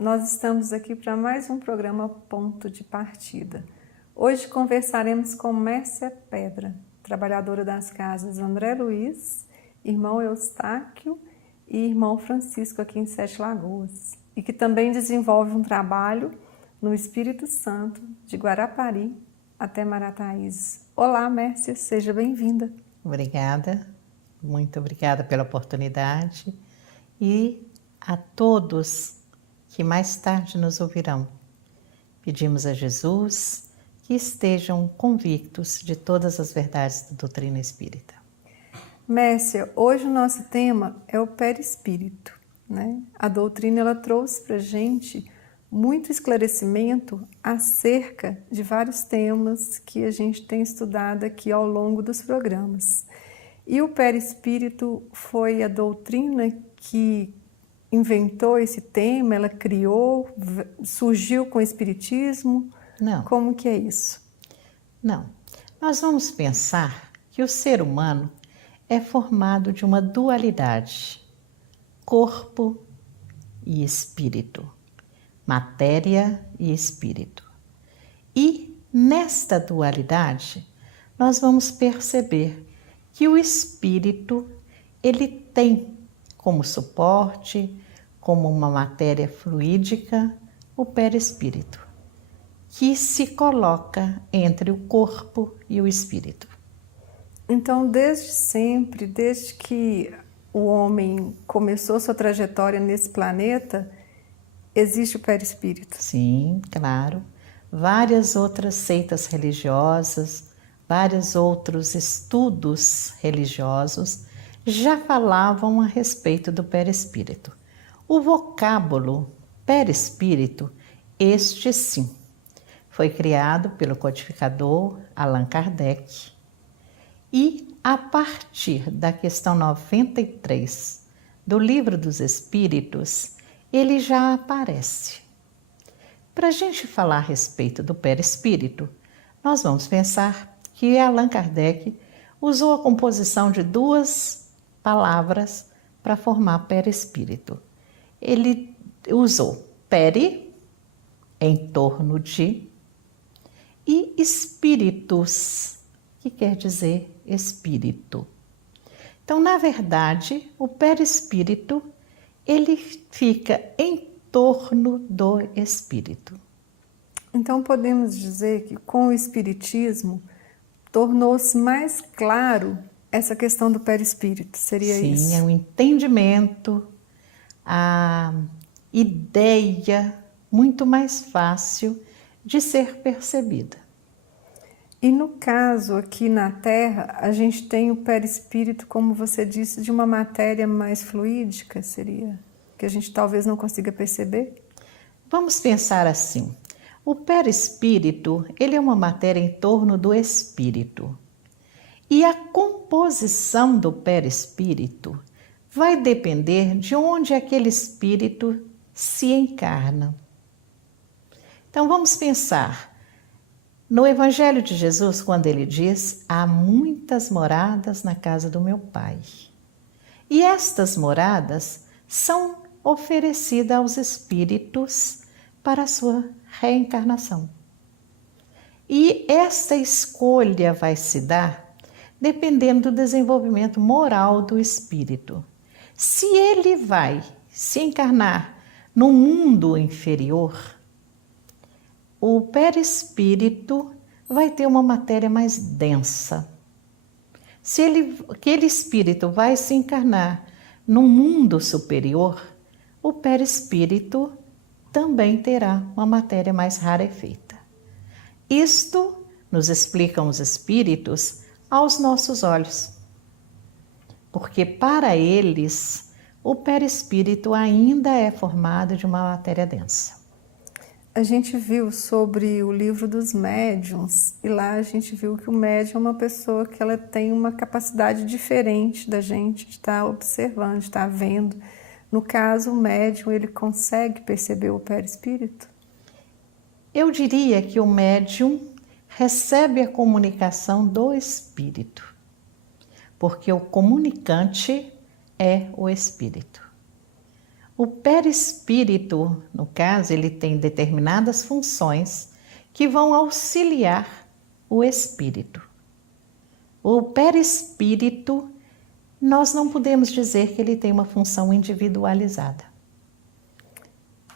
nós estamos aqui para mais um programa Ponto de Partida. Hoje conversaremos com Mércia Pedra, trabalhadora das casas André Luiz, irmão Eustáquio e irmão Francisco aqui em Sete Lagoas, e que também desenvolve um trabalho no Espírito Santo, de Guarapari até Marataízes. Olá, Mércia, seja bem-vinda. Obrigada, muito obrigada pela oportunidade e a todos que mais tarde nos ouvirão. Pedimos a Jesus que estejam convictos de todas as verdades da doutrina espírita. Mércia, hoje o nosso tema é o perispírito, né? A doutrina ela trouxe para a gente muito esclarecimento acerca de vários temas que a gente tem estudado aqui ao longo dos programas. E o perispírito foi a doutrina que inventou esse tema, ela criou, surgiu com o espiritismo? Não. Como que é isso? Não. Nós vamos pensar que o ser humano é formado de uma dualidade, corpo e espírito, matéria e espírito. E nesta dualidade, nós vamos perceber que o espírito, ele tem como suporte, como uma matéria fluídica, o perispírito, que se coloca entre o corpo e o espírito. Então, desde sempre, desde que o homem começou sua trajetória nesse planeta, existe o perispírito? Sim, claro. Várias outras seitas religiosas, vários outros estudos religiosos já falavam a respeito do perispírito. O vocábulo perispírito, este sim, foi criado pelo codificador Allan Kardec e a partir da questão 93 do Livro dos Espíritos, ele já aparece. Para a gente falar a respeito do perispírito, nós vamos pensar que Allan Kardec usou a composição de duas palavras para formar perispírito. Ele usou peri, em torno de, e espíritus, que quer dizer espírito. Então, na verdade, o perispírito, ele fica em torno do espírito. Então, podemos dizer que com o espiritismo tornou-se mais claro essa questão do perispírito, seria isso? Sim, é um entendimento, a ideia muito mais fácil de ser percebida. E no caso aqui na Terra, a gente tem o perispírito, como você disse, de uma matéria mais fluídica, seria? Que a gente talvez não consiga perceber? Vamos pensar assim, o perispírito, ele é uma matéria em torno do espírito. E a composição do perispírito vai depender de onde aquele espírito se encarna. Então vamos pensar no Evangelho de Jesus, quando ele diz: há muitas moradas na casa do meu Pai. E estas moradas são oferecidas aos espíritos para a sua reencarnação. E esta escolha vai se dar dependendo do desenvolvimento moral do espírito. Se ele vai se encarnar num mundo inferior, o perispírito vai ter uma matéria mais densa. Se aquele espírito vai se encarnar num mundo superior, o perispírito também terá uma matéria mais rarefeita. Isto nos explicam os espíritos aos nossos olhos, porque para eles o perispírito ainda é formado de uma matéria densa. A gente viu sobre o livro dos médiuns e lá a gente viu que o médium é uma pessoa que ela tem uma capacidade diferente da gente de estar observando, de estar vendo. No caso, o médium, ele consegue perceber o perispírito? Eu diria que o médium recebe a comunicação do espírito, porque o comunicante é o espírito. O perispírito, no caso, ele tem determinadas funções que vão auxiliar o espírito. O perispírito, nós não podemos dizer que ele tem uma função individualizada.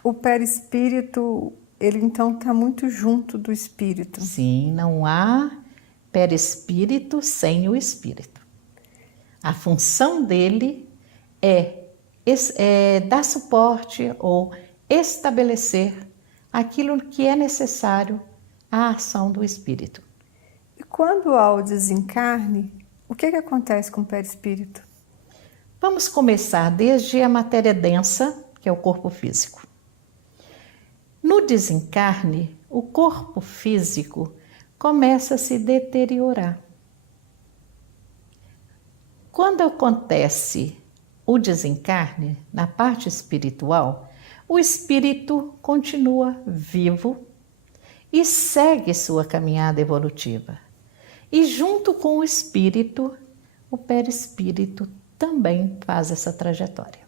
O perispírito, ele então está muito junto do espírito. Sim, não há perispírito sem o espírito. A função dele é dar suporte ou estabelecer aquilo que é necessário à ação do espírito. E quando há o desencarne, o que acontece com o perispírito? Vamos começar desde a matéria densa, que é o corpo físico. No desencarne, o corpo físico começa a se deteriorar. Quando acontece o desencarne, na parte espiritual, o espírito continua vivo e segue sua caminhada evolutiva. E junto com o espírito, o perispírito também faz essa trajetória.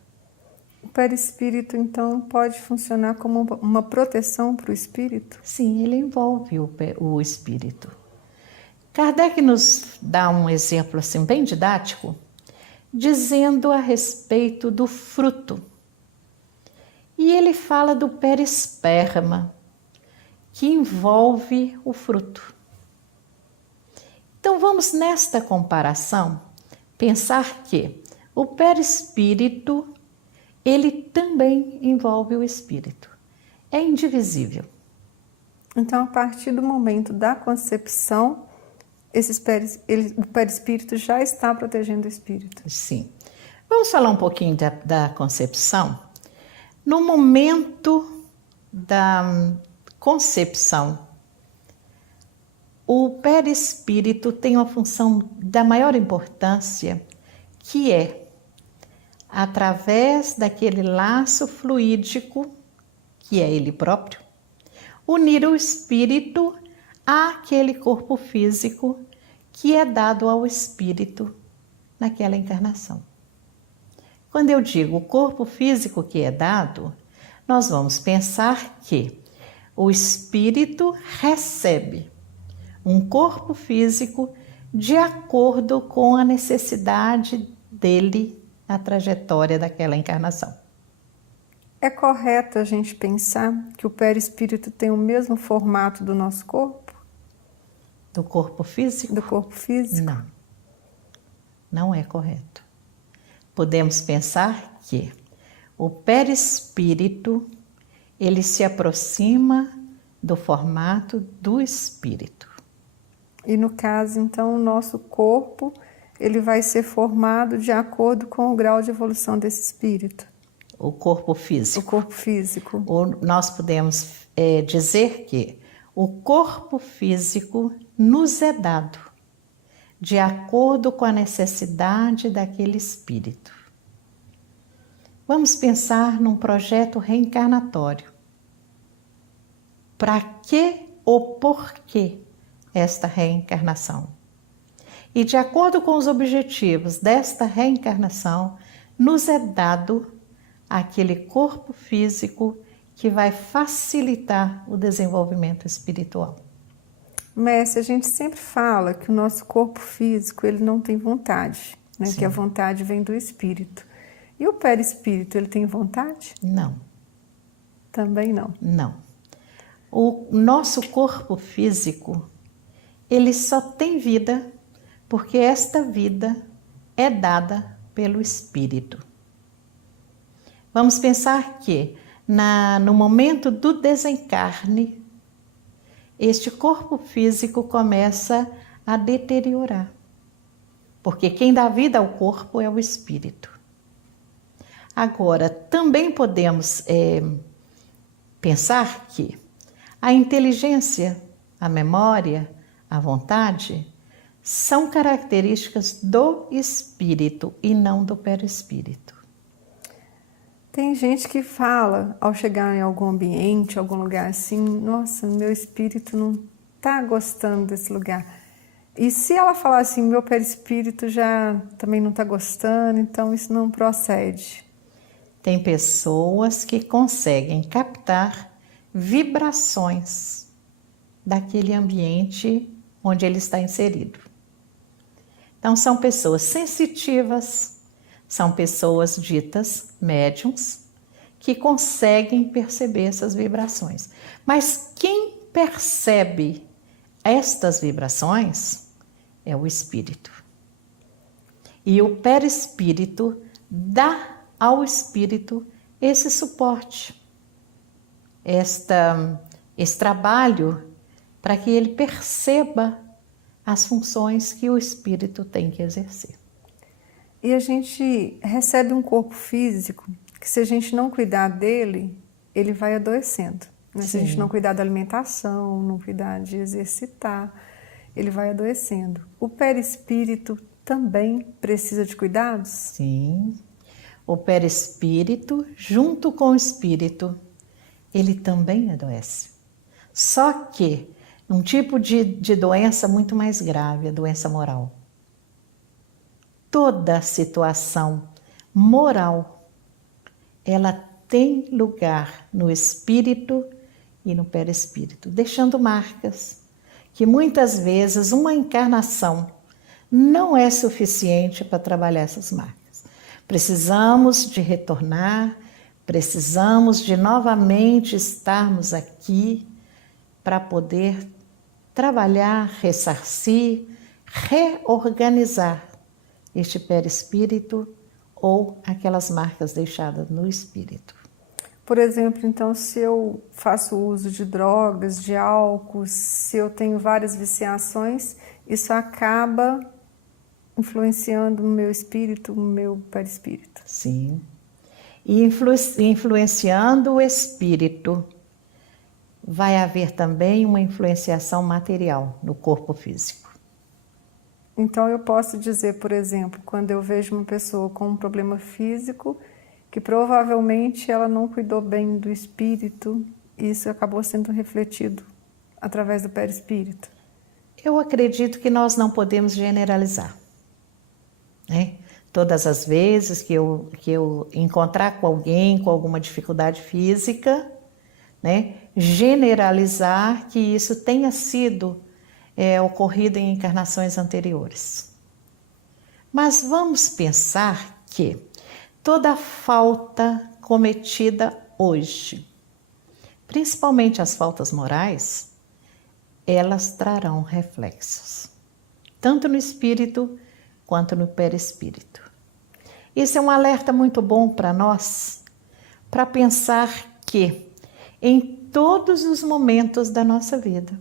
O perispírito, então, pode funcionar como uma proteção para o espírito? Sim, ele envolve o espírito. Kardec nos dá um exemplo assim bem didático, dizendo a respeito do fruto. E ele fala do perisperma, que envolve o fruto. Então vamos nesta comparação pensar que o perispírito, ele também envolve o espírito. É indivisível. Então, a partir do momento da concepção, o perispírito já está protegendo o espírito. Sim. Vamos falar um pouquinho da concepção? No momento da concepção, o perispírito tem uma função da maior importância, que é, através daquele laço fluídico, que é ele próprio, unir o espírito àquele corpo físico que é dado ao espírito naquela encarnação. Quando eu digo o corpo físico que é dado, nós vamos pensar que o espírito recebe um corpo físico de acordo com a necessidade dele na trajetória daquela encarnação. É correto a gente pensar que o perispírito tem o mesmo formato do nosso corpo? Do corpo físico? Do corpo físico? Não. Não é correto. Podemos pensar que o perispírito, ele se aproxima do formato do espírito. E no caso, então, o nosso corpo, ele vai ser formado de acordo com o grau de evolução desse espírito. O corpo físico. O corpo físico. Nós podemos dizer que o corpo físico nos é dado de acordo com a necessidade daquele espírito. Vamos pensar num projeto reencarnatório. Para que ou por que esta reencarnação? E de acordo com os objetivos desta reencarnação, nos é dado aquele corpo físico que vai facilitar o desenvolvimento espiritual. Mestre, a gente sempre fala que o nosso corpo físico, ele não tem vontade, né? Que a vontade vem do espírito. E o perispírito, ele tem vontade? Não. Também não. Não. O nosso corpo físico, ele só tem vida porque esta vida é dada pelo espírito. Vamos pensar que no momento do desencarne, este corpo físico começa a deteriorar, porque quem dá vida ao corpo é o espírito. Agora, também podemos pensar que a inteligência, a memória, a vontade são características do espírito e não do perispírito. Tem gente que fala, ao chegar em algum ambiente, algum lugar assim, nossa, meu espírito não está gostando desse lugar. E se ela falar assim, meu perispírito já também não está gostando, então isso não procede. Tem pessoas que conseguem captar vibrações daquele ambiente onde ele está inserido. Então, são pessoas sensitivas, são pessoas ditas médiums, que conseguem perceber essas vibrações. Mas quem percebe estas vibrações é o espírito. E o perispírito dá ao espírito esse suporte, esse trabalho para que ele perceba as funções que o espírito tem que exercer. E a gente recebe um corpo físico que, se a gente não cuidar dele, ele vai adoecendo. Né? Se a gente não cuidar da alimentação, não cuidar de exercitar, ele vai adoecendo. O perispírito também precisa de cuidados? Sim. O perispírito, junto com o espírito, ele também adoece. Só que um tipo de doença muito mais grave, a doença moral. Toda situação moral, ela tem lugar no espírito e no perispírito, deixando marcas que muitas vezes uma encarnação não é suficiente para trabalhar essas marcas. Precisamos de retornar, precisamos de novamente estarmos aqui para poder trabalhar, ressarcir, reorganizar este perispírito ou aquelas marcas deixadas no espírito. Por exemplo, então, se eu faço uso de drogas, de álcool, se eu tenho várias viciações, isso acaba influenciando o meu espírito, o meu perispírito. Sim. E influenciando o espírito, vai haver também uma influenciação material no corpo físico. Então eu posso dizer, por exemplo, quando eu vejo uma pessoa com um problema físico, que provavelmente ela não cuidou bem do espírito, e isso acabou sendo refletido através do perispírito. Eu acredito que nós não podemos generalizar. Né? Todas as vezes que eu encontrar com alguém com alguma dificuldade física, né, generalizar que isso tenha sido ocorrido em encarnações anteriores. Mas vamos pensar que toda falta cometida hoje, principalmente as faltas morais, elas trarão reflexos, tanto no espírito quanto no perispírito. Isso é um alerta muito bom para nós, para pensar que em todos os momentos da nossa vida,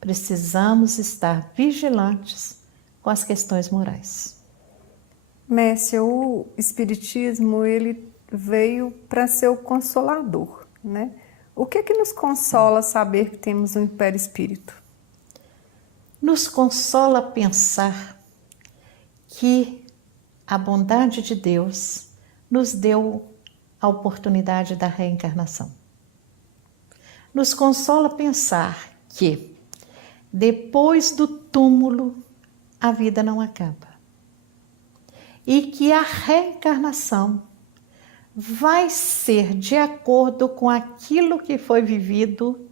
precisamos estar vigilantes com as questões morais. Mércia, o espiritismo, ele veio para ser o consolador, né? O que nos consola saber que temos um perispírito? Nos consola pensar que a bondade de Deus nos deu a oportunidade da reencarnação. Nos consola pensar que depois do túmulo a vida não acaba e que a reencarnação vai ser de acordo com aquilo que foi vivido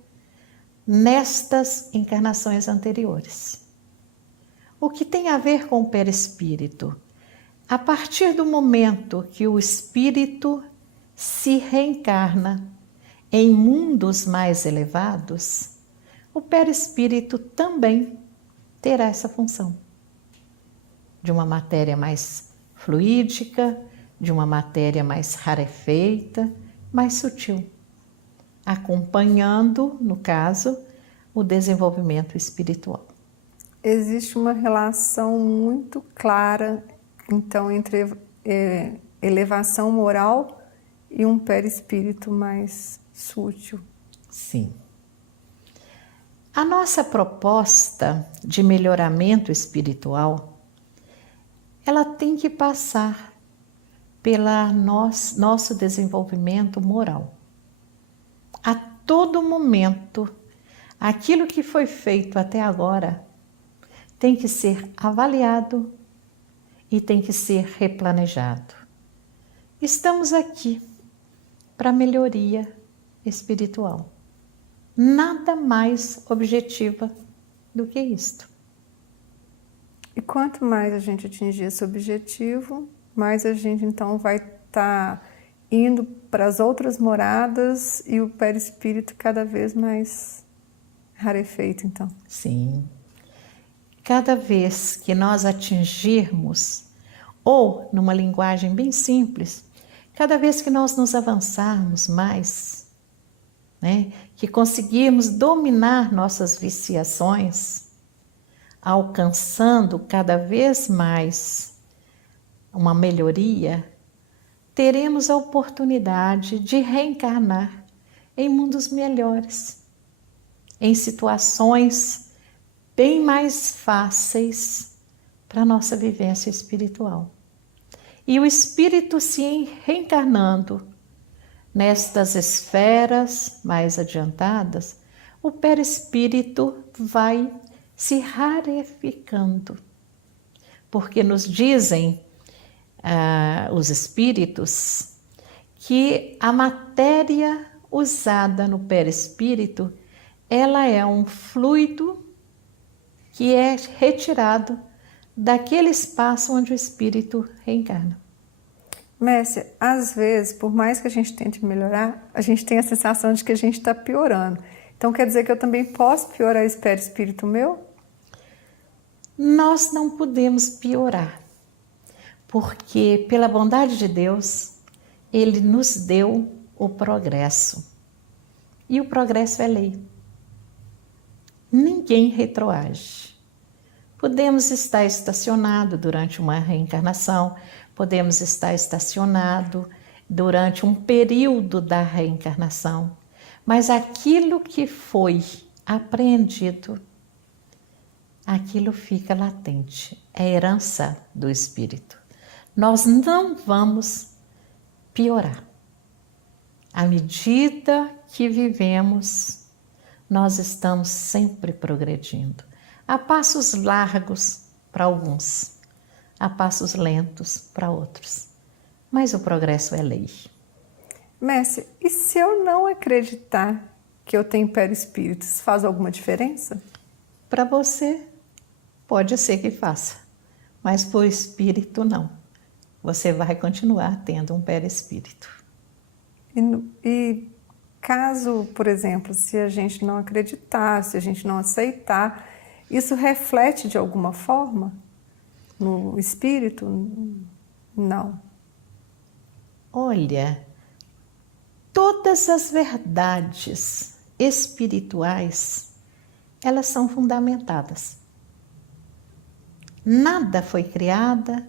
nestas encarnações anteriores. O que tem a ver com o perispírito? A partir do momento que o espírito se reencarna em mundos mais elevados, o perispírito também terá essa função de uma matéria mais fluídica, de uma matéria mais rarefeita, mais sutil, acompanhando, no caso, o desenvolvimento espiritual. Existe uma relação muito clara, então, entre elevação moral e um perispírito mais sutil. Sim. A nossa proposta de melhoramento espiritual, ela tem que passar pelo nosso desenvolvimento moral. A todo momento, aquilo que foi feito até agora tem que ser avaliado e tem que ser replanejado. Estamos aqui para a melhoria espiritual. Nada mais objetiva do que isto. E quanto mais a gente atingir esse objetivo, mais a gente então vai estar indo para as outras moradas e o perispírito cada vez mais rarefeito, então. Sim. Cada vez que nós atingirmos, ou numa linguagem bem simples, cada vez que nós nos avançarmos mais, né, que conseguirmos dominar nossas viciações, alcançando cada vez mais uma melhoria, teremos a oportunidade de reencarnar em mundos melhores, em situações bem mais fáceis para a nossa vivência espiritual. E o espírito se reencarnando nestas esferas mais adiantadas, o perispírito vai se rareficando, porque nos dizem os espíritos que a matéria usada no perispírito, ela é um fluido que é retirado daquele espaço onde o espírito reencarna. Mércia, às vezes, por mais que a gente tente melhorar, a gente tem a sensação de que a gente está piorando. Então quer dizer que eu também posso piorar esse perispírito meu? Nós não podemos piorar, porque pela bondade de Deus, Ele nos deu o progresso. E o progresso é lei. Ninguém retroage. Podemos estar estacionado durante uma reencarnação, podemos estar estacionado durante um período da reencarnação, mas aquilo que foi apreendido, aquilo fica latente, é herança do espírito. Nós não vamos piorar. À medida que vivemos, nós estamos sempre progredindo. A passos largos para alguns, a passos lentos para outros. Mas o progresso é lei. Mércia, e se eu não acreditar que eu tenho perispírito, isso faz alguma diferença? Para você, pode ser que faça, mas para o espírito não. Você vai continuar tendo um perispírito. E caso, por exemplo, se a gente não acreditar, se a gente não aceitar, isso reflete de alguma forma no espírito? Não. Olha, todas as verdades espirituais, elas são fundamentadas. Nada foi criado,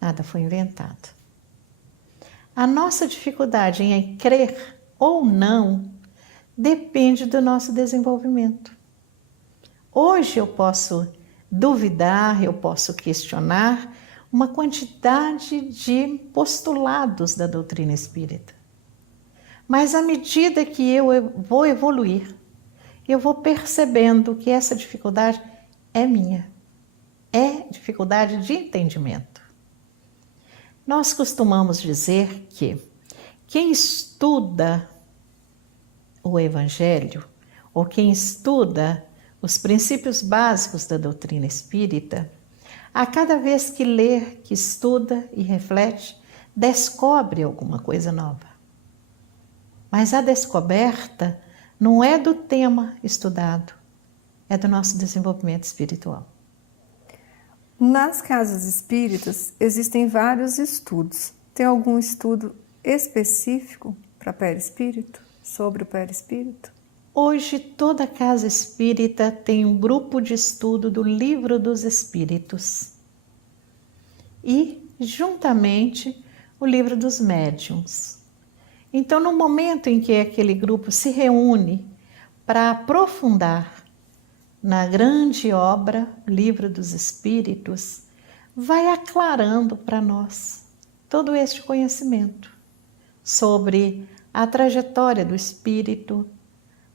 nada foi inventado. A nossa dificuldade em crer ou não depende do nosso desenvolvimento. Hoje eu posso duvidar, eu posso questionar uma quantidade de postulados da doutrina espírita. Mas à medida que eu vou evoluir, eu vou percebendo que essa dificuldade é minha. É dificuldade de entendimento. Nós costumamos dizer que quem estuda o Evangelho, ou quem estuda os princípios básicos da doutrina espírita, a cada vez que lê, que estuda e reflete, descobre alguma coisa nova. Mas a descoberta não é do tema estudado, é do nosso desenvolvimento espiritual. Nas casas espíritas existem vários estudos. Tem algum estudo específico para perispírito, sobre o perispírito? Hoje toda casa espírita tem um grupo de estudo do Livro dos Espíritos e, juntamente, o Livro dos Médiuns. Então, no momento em que aquele grupo se reúne para aprofundar na grande obra, Livro dos Espíritos, vai aclarando para nós todo este conhecimento sobre a trajetória do espírito,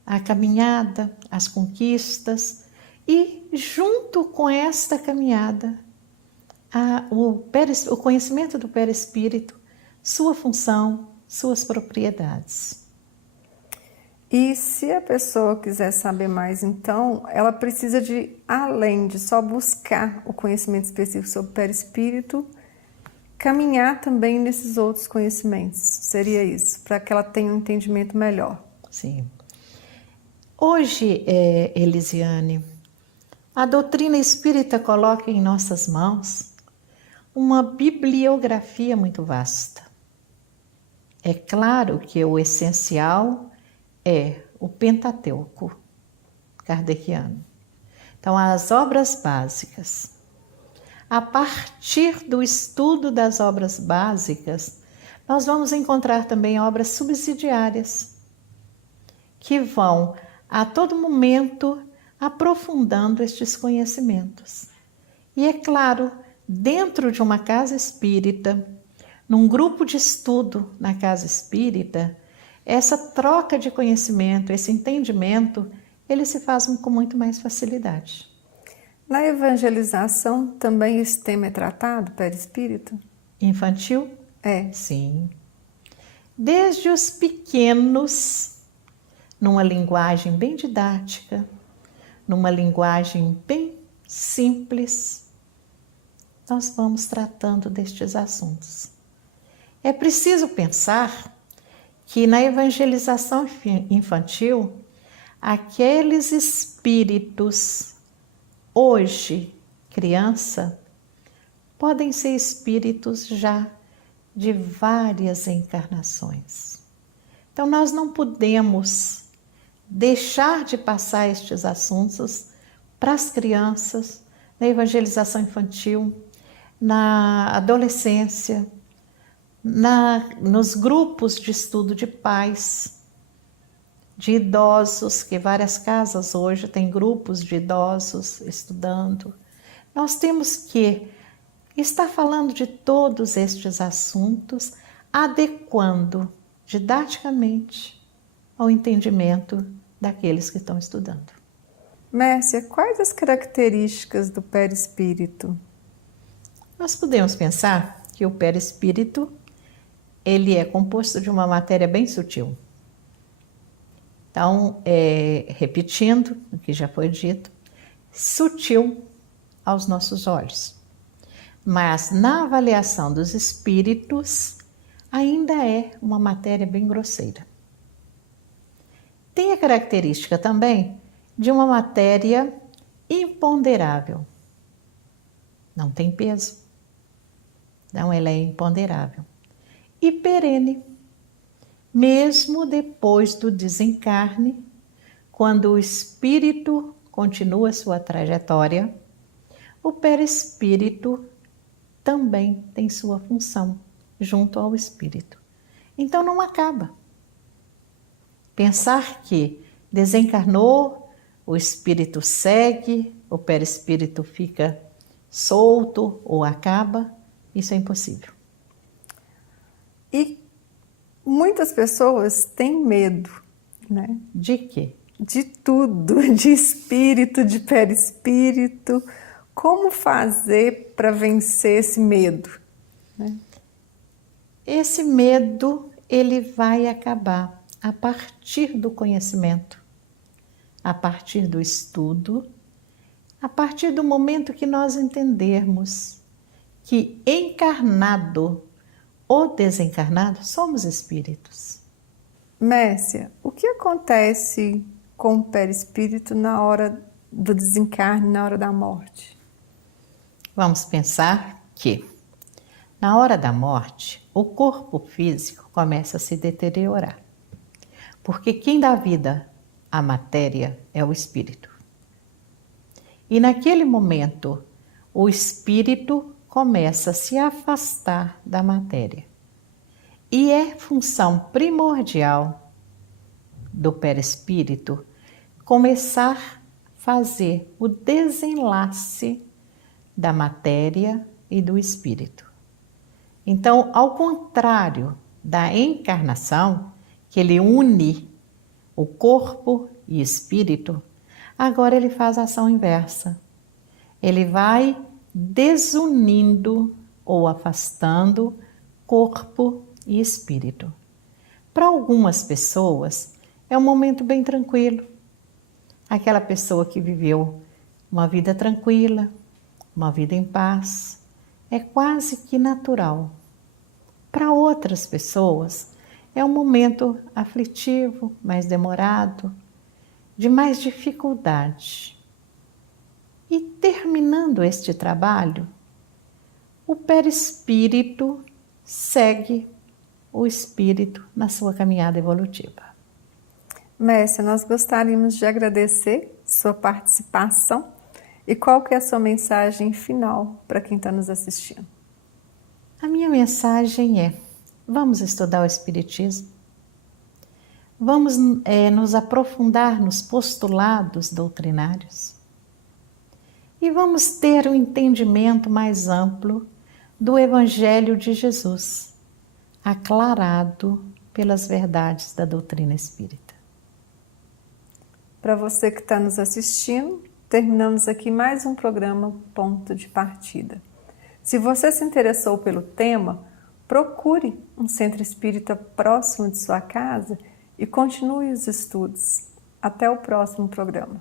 a caminhada, as conquistas e, junto com esta caminhada, o conhecimento do perispírito, sua função, suas propriedades. E se a pessoa quiser saber mais, então, ela precisa de, além de só buscar o conhecimento específico sobre o perispírito, caminhar também nesses outros conhecimentos. Seria isso, para que ela tenha um entendimento melhor. Sim. Hoje, Elisiane, a doutrina espírita coloca em nossas mãos uma bibliografia muito vasta. É claro que o essencial é o Pentateuco kardeciano. Então, as obras básicas. A partir do estudo das obras básicas, nós vamos encontrar também obras subsidiárias, que vão a todo momento aprofundando estes conhecimentos. E é claro, dentro de uma casa espírita, num grupo de estudo na casa espírita, essa troca de conhecimento, esse entendimento, ele se faz com muito mais facilidade. Na evangelização também esse tema é tratado, perispírito? Infantil? É. Sim. Desde os pequenos, numa linguagem bem didática, numa linguagem bem simples, nós vamos tratando destes assuntos. É preciso pensar que na evangelização infantil, aqueles espíritos, hoje, criança, podem ser espíritos já de várias encarnações. Então, nós não podemos deixar de passar estes assuntos para as crianças, na evangelização infantil, na adolescência, nos grupos de estudo de pais, de idosos, que várias casas hoje têm grupos de idosos estudando. Nós temos que estar falando de todos estes assuntos, adequando didaticamente ao entendimento daqueles que estão estudando. Mércia, quais as características do perispírito? Nós podemos pensar que o perispírito ele é composto de uma matéria bem sutil. Então, repetindo o que já foi dito, sutil aos nossos olhos. Mas na avaliação dos espíritos, ainda é uma matéria bem grosseira. Tem a característica também de uma matéria imponderável. Não tem peso. Então, ela é imponderável. E perene, mesmo depois do desencarne, quando o espírito continua sua trajetória, o perispírito também tem sua função junto ao espírito. Então não acaba. Pensar que desencarnou, o espírito segue, o perispírito fica solto ou acaba, isso é impossível. E muitas pessoas têm medo, né? De quê? De tudo, de espírito, de perispírito. Como fazer para vencer esse medo, né? Esse medo, ele vai acabar a partir do conhecimento, a partir do estudo, a partir do momento que nós entendermos que encarnado ou desencarnado somos espíritos. Mércia, o que acontece com o perispírito na hora do desencarne, na hora da morte? Vamos pensar que, na hora da morte, o corpo físico começa a se deteriorar. Porque quem dá vida à matéria é o espírito. E naquele momento, o espírito começa a se afastar da matéria. E é função primordial do perispírito começar a fazer o desenlace da matéria e do espírito. Então, ao contrário da encarnação, que ele une o corpo e espírito, agora ele faz a ação inversa. Ele vai desunindo ou afastando corpo e espírito. Para algumas pessoas, é um momento bem tranquilo. Aquela pessoa que viveu uma vida tranquila, uma vida em paz, é quase que natural. Para outras pessoas, é um momento aflitivo, mais demorado, de mais dificuldade. E terminando este trabalho, o perispírito segue o espírito na sua caminhada evolutiva. Mestre, nós gostaríamos de agradecer sua participação e qual que é a sua mensagem final para quem está nos assistindo? A minha mensagem é: vamos estudar o Espiritismo, vamos nos aprofundar nos postulados doutrinários e vamos ter um entendimento mais amplo do Evangelho de Jesus, aclarado pelas verdades da doutrina espírita. Para você que está nos assistindo, terminamos aqui mais um programa Ponto de Partida. Se você se interessou pelo tema, procure um centro espírita próximo de sua casa e continue os estudos. Até o próximo programa.